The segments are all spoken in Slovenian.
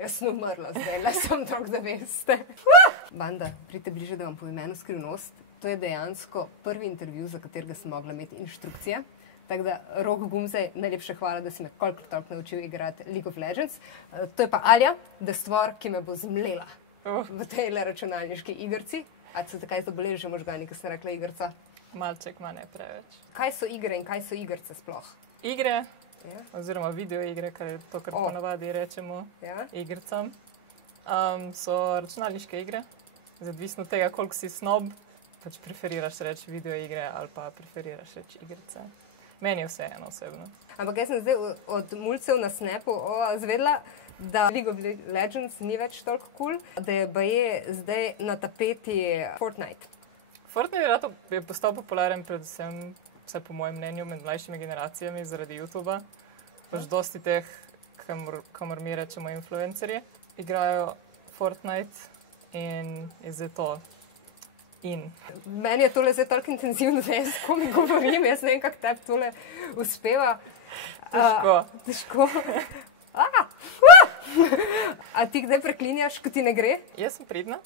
Jaz sem umrla zdaj, le sem tako, da veste. Banda, pridite bliže, da vam povem eno skrivnost. To je dejansko prvi intervju, za katerega sem mogla imeti inštrukcije. Tako da, Rok Gumzej, najlepša hvala, da si me kolikor toliko naučil igrati League of Legends. To je pa Alja, da stvar, ki me bo zmlela v tej računalniški igrci. A so takaj zaboleli že možgani, ko sem rekla igrca? Malček ima ne preveč. Kaj so igre in kaj so igrce sploh? Igre, oziroma videoigre, kar je to, kar ponavadi rečemo igrcam, so računalniške igre. Odvisno od tega, koliko si snob, pač preferiraš reči videoigre ali pa preferiraš reči igrce. Meni je vseeno osebno. Ampak jaz sem zdaj od mulcev na Snapu zvedla, da League of Legends ni več toliko cool, da je baje zdaj na tapeti Fortnite. Fortnite je postal popularen predvsem, vse po mojem mnenju, med mlajšimi generacijami zaradi YouTubea. Pač dosti teh, kamor mi rečemo influencerji, igrajo Fortnite in je zdaj to in. Meni je tole zdaj toliko intenzivno, da jaz ko mi govorim, jaz ne vem, kako tebi tole uspeva. Težko. A ti kdaj preklinjaš, ko ti ne gre? Jaz sem pridna.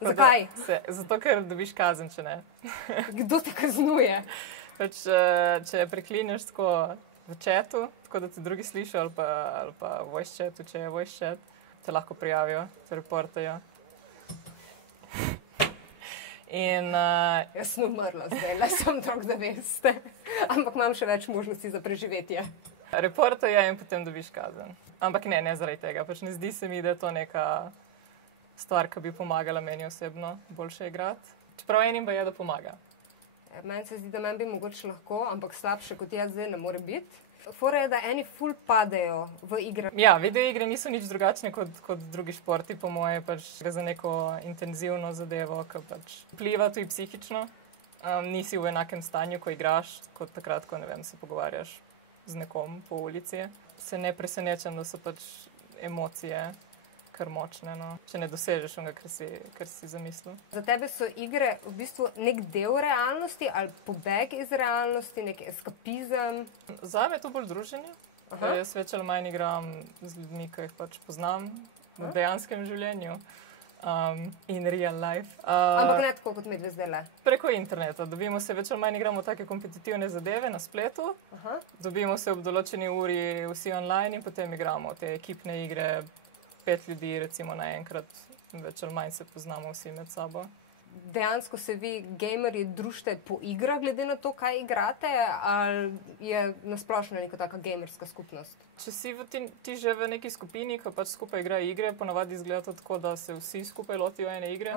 Zakaj? Zato, ker dobiš kazen, če ne. Kdo te kaznuje? Pač, če preklinjaš tako v chatu, tako da te drugi slišijo, ali pa v voice chatu, če je voice chat, te lahko prijavijo, te reportajo. Jaz sem umrla zdaj, le sem tako, da veste. Ampak imam še več možnosti za preživetje. Reportajo in potem dobiš kazen. Ampak ne zaradi tega. Pač ne zdi se mi, da je to neka stvar, ki bi pomagala meni osebno boljše igrati. Čeprav enim pa je, da pomaga. Meni se zdi, da meni bi mogoče lahko, ampak slabše kot jaz zdaj ne more biti. Fora je, da eni ful padejo v igre. Ja, videoigre niso nič drugačne kot drugi športi, po moje, pač gre za neko intenzivno zadevo, ki pač vpliva tudi psihično. Nisi v enakem stanju, ko igraš, kot takrat, ko, ne vem, se pogovarjaš z nekom po ulici. Se ne presenečam, da so pač emocije kar močne, no. Če ne dosežeš onega, kar si zamislil. Za tebe so igre v bistvu nek del realnosti ali pobeg iz realnosti, nek eskapizem? Zame je to bolj druženje. Jaz več ali manj igram z ljudmi, ki jih pač poznam v dejanskem življenju. In real life. Ampak ne tako kot medve zdajle? Preko interneta. Dobimo se, več ali manj igramo take kompetitivne zadeve na spletu. Dobimo se ob določeni uri vsi online in potem igramo te ekipne igre. 5 ljudi, recimo naenkrat, več ali manj se poznamo vsi med sabo. Dejansko se vi, gamerji, družite po igrah, glede na to, kaj igrate, ali je nasplošno neka taka gamerska skupnost? Če si ti že v neki skupini, ko pač skupaj igrajo igre, ponavadi izgleda to tako, da se vsi skupaj lotijo ene igre.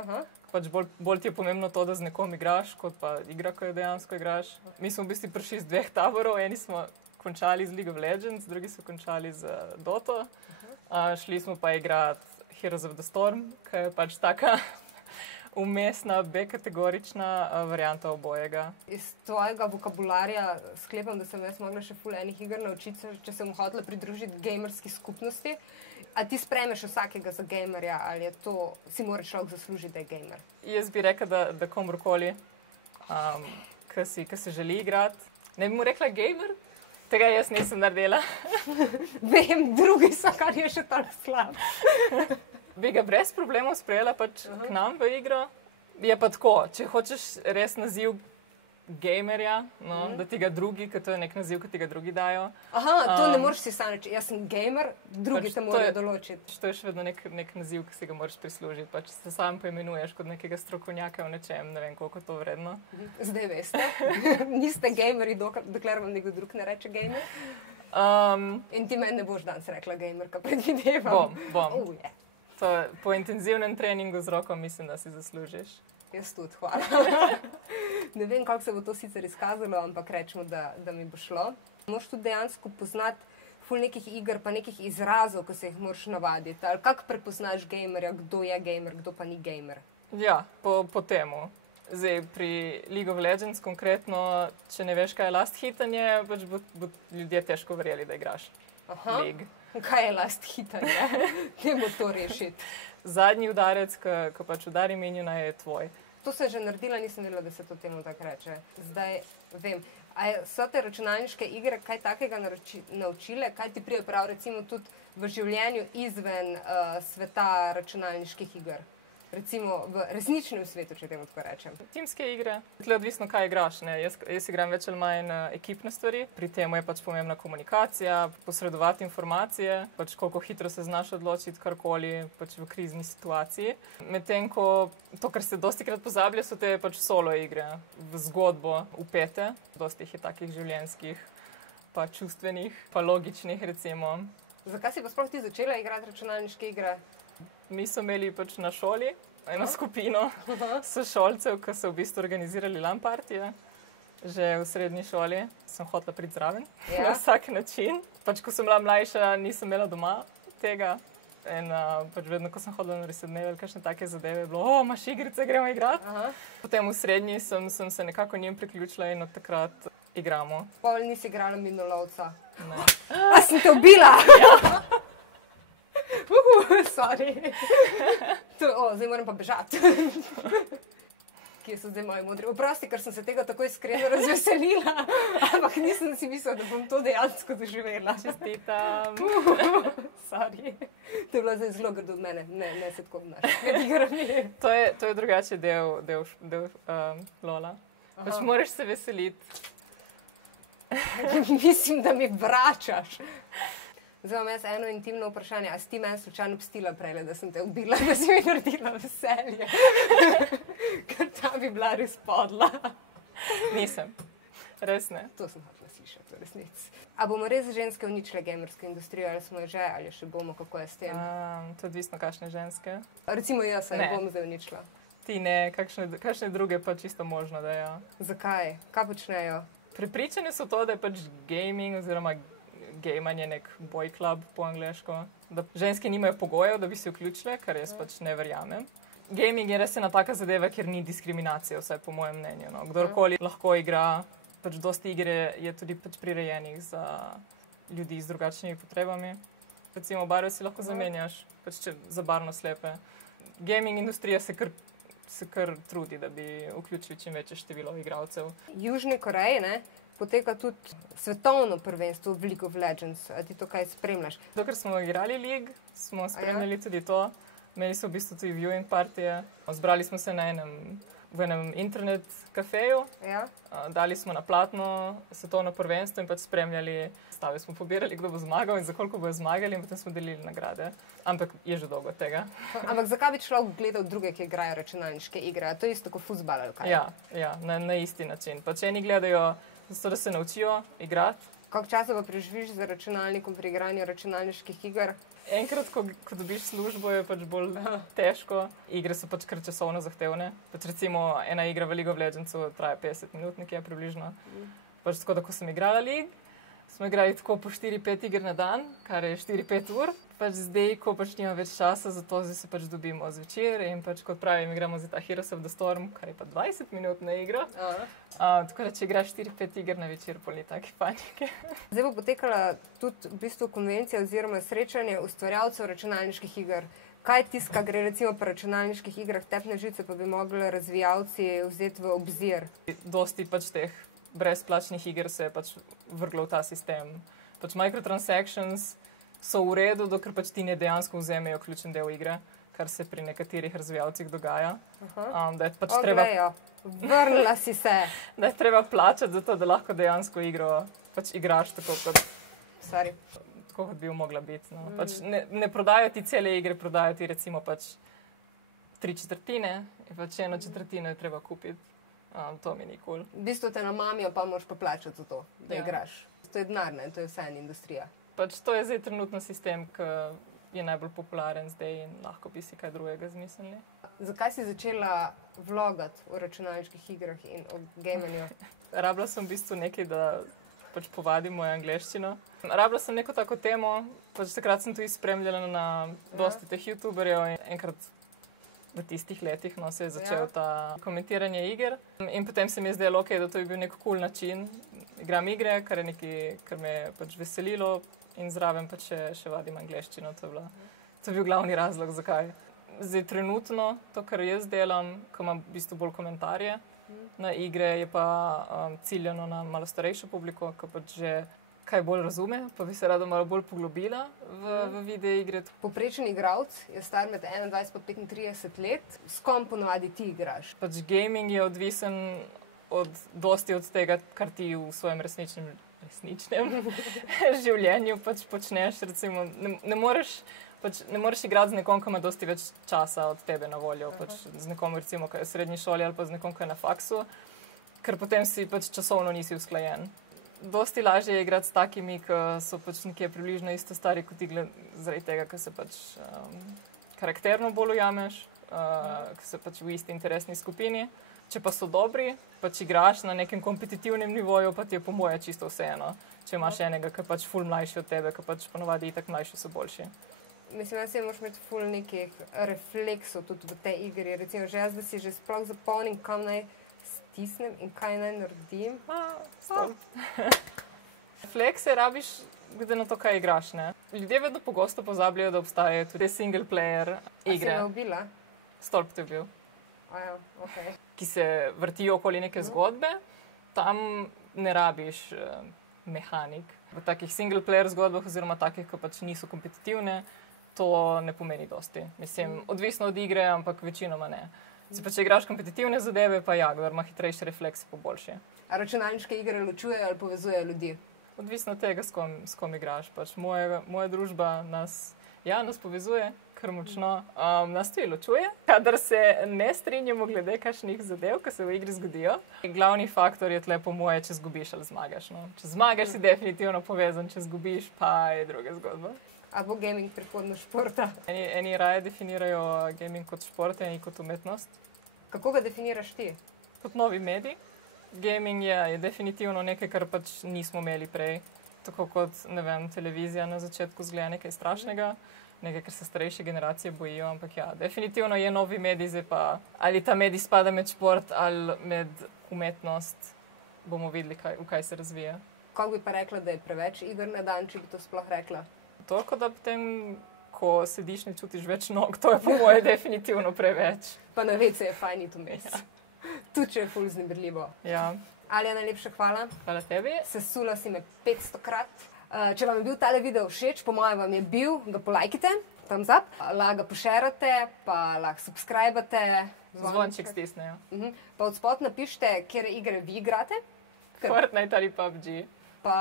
Pač bolj ti je pomembno to, da z nekom igraš, kot pa igra, ko jo dejansko igraš. Mi smo v bistvu prišli iz 2 taborov, eni smo končali z League of Legends, drugi so končali z Doto. Šli smo pa igrati Heroes of the Storm, ki je pač taka umestna, B-kategorična varianta obojega. Iz tvojega vokabularja sklepam, da sem jaz mogla še ful enih iger naučiti, če sem hotela pridružiti gamerski skupnosti. A ti sprejmeš vsakega za gamerja, ali je to, si mora človek zaslužiti, da je gamer? Jaz bi rekla, da komorkoli, ki se želi igrati. Ne bi mu rekla gamer? Tega jaz nisem naredila. Vem, drugi so, kar je še tako slab. Bi ga brez problemov sprejela pač k nam v igro. Je pa tako, če hočeš res naziv gamerja, da ti ga drugi, ker to je nek naziv, ki ti ga drugi dajo. To ne moreš si sam reči, jaz sem gamer, drugi te morajo določiti. To je še vedno nek naziv, ki si ga moraš prislužiti. Pač se sam poimenuješ kot nekega strokovnjaka v nečem, ne vem, koliko to vredno. Zdaj veste, niste gameri, dokler vam nekdo drug ne reče gamer. In ti meni ne boš danes rekla gamerka, predvidevam. Bom. Po intenzivnem treningu z Rokom mislim, da si zaslužiš. Jaz tudi, hvala. Ne vem, kako se bo to sicer izkazalo, ampak rečemo, da mi bo šlo. Moraš tudi dejansko poznati ful nekih iger, pa nekih izrazov, ko se jih moraš navaditi. Ali kako prepoznaš gamerja, kdo je gamer, kdo pa ni gamer? Ja, po temu. Zdaj, pri League of Legends konkretno, če ne veš, kaj je last hitanje, pač bo ljudje težko verjeli, da igraš League. Kaj je last hitanje? Dajmo to rešiti. Zadnji udarec, ko pač udari miniona, je tvoj. To sem že naredila, nisem vedela, da se to temu tako reče. Zdaj vem. A so te računalniške igre kaj takega naučile? Kaj ti prije prav, recimo tudi v življenju izven sveta računalniških iger? Recimo v resničnem svetu, če temu tako rečem. Timske igre. Tle odvisno, kaj igraš. Ne? Jaz igram več ali manj ekipne stvari. Pri tem je pač pomembna komunikacija, posredovati informacije, pač koliko hitro se znaš odločiti karkoli pač v krizni situaciji. Medtem ko to, kar se dostikrat pozablja, so te pač solo igre, v zgodbo upete. Dosti jih je takih življenjskih, pa čustvenih, pa logičnih recimo. Zakaj si pa sploh ti začela igrati računalniške igre? Mi smo imeli pač na šoli eno skupino sošolcev, ki so v bistvu organizirali LAN partije. Že v srednji šoli sem hotela priti zraven na vsak način. Pač ko sem bila mlajša, nisem imela doma tega. In pač vedno, ko sem hodila na rojstnodneve ali kakšne take zadeve, je bilo, imaš igrice, gremo igrati. Potem v srednji sem se nekako njim priključila in od takrat igramo. Pol nisi igrala Minolovca? Ne. A sem te ubila? Ja. Sorry. Zdaj moram pa bežati. Kje so zdaj moji modri? Oprosti, ker sem se tega tako iskreno razveselila, ampak nisem si mislila, da bom to dejansko doživela. Čestitam. Sorry. To je bilo zdaj zelo grdo od mene. Ne se tako obnašati. To je drugače del Lola. Pač moraš se veseliti. Mislim, da mi vračaš. Zdaj imam jaz eno intimno vprašanje. A si ti meni slučajno pustila prejle, da sem te ubila, da si mi naredila veselje? Ker ta bi bila res podla. Nisem. Res ne. To sem hotela slišati v resnici. A bomo res ženske uničile gamersko industrijo, ali smo že, ali še bomo, kako je s tem? To je odvisno, kakšne ženske. Recimo jaz se ne bom zdaj uničila. Ti ne, kakšne druge pa čisto možno, da je. Zakaj? Kaj počnejo? Prepričani so to, da je pač gaming oziroma gamanje nek boy club po angleško. Da ženske nimajo pogojev, da bi se vključile, kar jaz pač ne verjamem. Gaming je res ena taka zadeva, kjer ni diskriminacije, vsaj po mojem mnenju. No. Kdorkoli lahko igra, pač dosti igre je tudi pač prirejenih za ljudi z drugačnimi potrebami. Recimo barve si lahko zamenjaš, pač za barvno slepe. Gaming industrija se kar trudi, da bi vključili čim večje število igralcev. Južni Koreji, ne? Poteka tudi svetovno prvenstvo v League of Legends. A ti to kaj spremljaš? Dokler smo igrali League, smo spremljali tudi to. Imeli so v bistvu tudi viewing partije. Zbrali smo se v enem internet kafeju. Ja. Dali smo na platno svetovno prvenstvo in pač spremljali. Stave smo pobirali, kdo bo zmagal in za koliko bojo zmagali in potem smo delili nagrade. Ampak je že dolgo tega. Ampak zakaj bi človek gledal druge, ki igrajo računalniške igre? To je isto kot fuzbal ali kaj? Ja, na isti način. Pač eni gledajo zato, da se naučijo igrati. Koliko časa pa preživiš za računalnikom pri igranju računalniških iger? Enkrat, ko dobiš službo, je pač bolj težko. Igre so pač kar časovno zahtevne. Pač recimo ena igra v League of Legendsu traja 50 minut nekje približno. Pač tako, da ko sem igrala League, smo igrali tako po 4-5 iger na dan, kar je 4-5 ur. Pač zdaj, ko pač nima več časa, zato zdaj se pač dobimo zvečer in pač kot pravim, igramo za ta Heroes of the Storm, kar je pa 20 minut na igro. Tako da, če igraš 4-5 iger na večer, pol ni take panike. Zdaj bo potekala tudi v bistvu konvencija oziroma srečanje ustvarjalcev računalniških iger. Kaj tiska gre recimo pri računalniških igrah tepne žice, pa bi mogli razvijalci vzeti v obzir? Dosti pač teh brezplačnih iger se je pač vrglo v ta sistem. Pač microtransactions so v redu, dokler pač ti ne dejansko vzemejo ključen del igre, kar se pri nekaterih razvijalcih dogaja. Da je pač vrnila si se. Da je treba plačati za to, da lahko dejansko igro pač igraš tako, kot bi jo mogla biti. No. Pač ne prodajo ti cele igre, prodajo ti recimo pač 3/4 in pač 1/4 je treba kupiti. To mi ni cool. V bistvu te namamijo, pa moraš pa plačati za to, da igraš. To je denar, ne? To je vse industrija. Pač to je zdaj trenutno sistem, ki je najbolj popularen zdaj in lahko bi si kaj drugega zmislili. Zakaj si začela vlogati o računalniških igrah in o gamanju? Rabila sem v bistvu nekaj, da pač povadim mojo angleščino. Rabila sem neko tako temo, pač takrat sem tudi spremljala na dosti teh youtuberjev in enkrat v tistih letih se je začel ta komentiranje iger. In potem se mi je zdelo, da to je bil nek cool način. Igram igre, kar je nekaj, kar me je pač veselilo in zraven pač še vadim angleščino. To je bil glavni razlog, zakaj. Zdaj trenutno to, kar jaz delam, ko imam v bistvu bolj komentarje na igre, je pa ciljano na malo starejšo publiko, ki pač že kaj bolj razume, pa bi se rada malo bolj poglobila v videoigre. Povprečen igralec je star med 21 in 35 let. S kom ponovadi ti igraš? Pač gaming je odvisen dosti od tega, kar ti v svojem resničnem življenju pač počneš. Recimo, ne moreš igrati z nekom, ki ima dosti več časa od tebe na voljo. Pač z nekom, recimo, ki je v srednji šoli ali pa z nekom, ki je na faksu, ker potem si pač časovno nisi usklajen. Dosti lažje je igrati s takimi, ki so pač nekje približno isto stari kot ti, zaradi tega, ker se pač karakterno bolj ujameš, ker se pač v isti interesni skupini. Če pa so dobri, pač igraš na nekem kompetitivnem nivoju, pa ti je po moje čisto vseeno. Če imaš enega, ki je pač ful mlajši od tebe, ki pač ponovadi itak mlajši so boljši. Mislim, da si moraš imeti ful nekih refleksov tudi v tej igri. Recimo, že jaz, da si že sploh zapomnim, kam naj stisnem in kaj naj naredim. Reflekse rabiš, glede na to, kaj igraš, ne? Ljudje vedno pogosto pozabljajo, da obstajajo tudi single player igre. A si me ubila? Stolp te je bil. Aja, okej. Ki se vrtijo okoli neke zgodbe, tam ne rabiš mehanik. V takih single player zgodbah oziroma takih, ki pač niso kompetitivne, to ne pomeni dosti. Mislim, odvisno od igre, ampak večinoma ne. Če igraš kompetitivne zadeve, pa ja, kdor ima hitrejši refleks, pa boljši. A računalniške igre ločujejo ali povezujejo ljudi? Odvisno od tega, s kom igraš. Pač moja družba nas povezuje kar močno. Nas tudi ločuje, kadar se ne strinjamo glede kakšnih zadev, ki se v igri zgodijo. Glavni faktor je tle po moje, če zgubiš ali zmagaš. No. Če zmagaš, si definitivno povezan, če zgubiš, pa je druga zgodba. A bo gaming prihodnost športa? Eni raje definirajo gaming kot šport, eni kot umetnost. Kako ga definiraš ti? Kot novi medij. Gaming je definitivno nekaj, kar pač nismo imeli prej. Tako kot, ne vem, televizija na začetku zgleda nekaj strašnega, nekaj, kar se starejše generacije bojijo, ampak ja, definitivno je novi medij, zdaj pa ali ta medij spada med šport ali med umetnost, bomo videli, v kaj se razvija. Kako bi pa rekla, da je preveč iger na dan, če bi to sploh rekla? Toliko, da potem, ko sediš, ne čutiš več nog, to je po moje definitivno preveč. Pa na vece je fajn iti vmes. Ja. Tudi, če je ful vznemirljivo. Ja. Alja, najlepša hvala. Hvala tebi. Sesula si me 500-krat. Če vam je bil tale video všeč, po mojem vam je bil, ga polajkite, thumbs up, lahko ga pošerate, pa lahko subscribate. Zvonček stisnejo. Pa od spod napišite, kjer igre vi igrate. Fortnite ali PUBG. Pa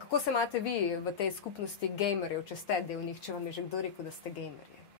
kako se imate vi v tej skupnosti gamerjev, če ste del njih, če vam je že kdo rekel, da ste gamerji?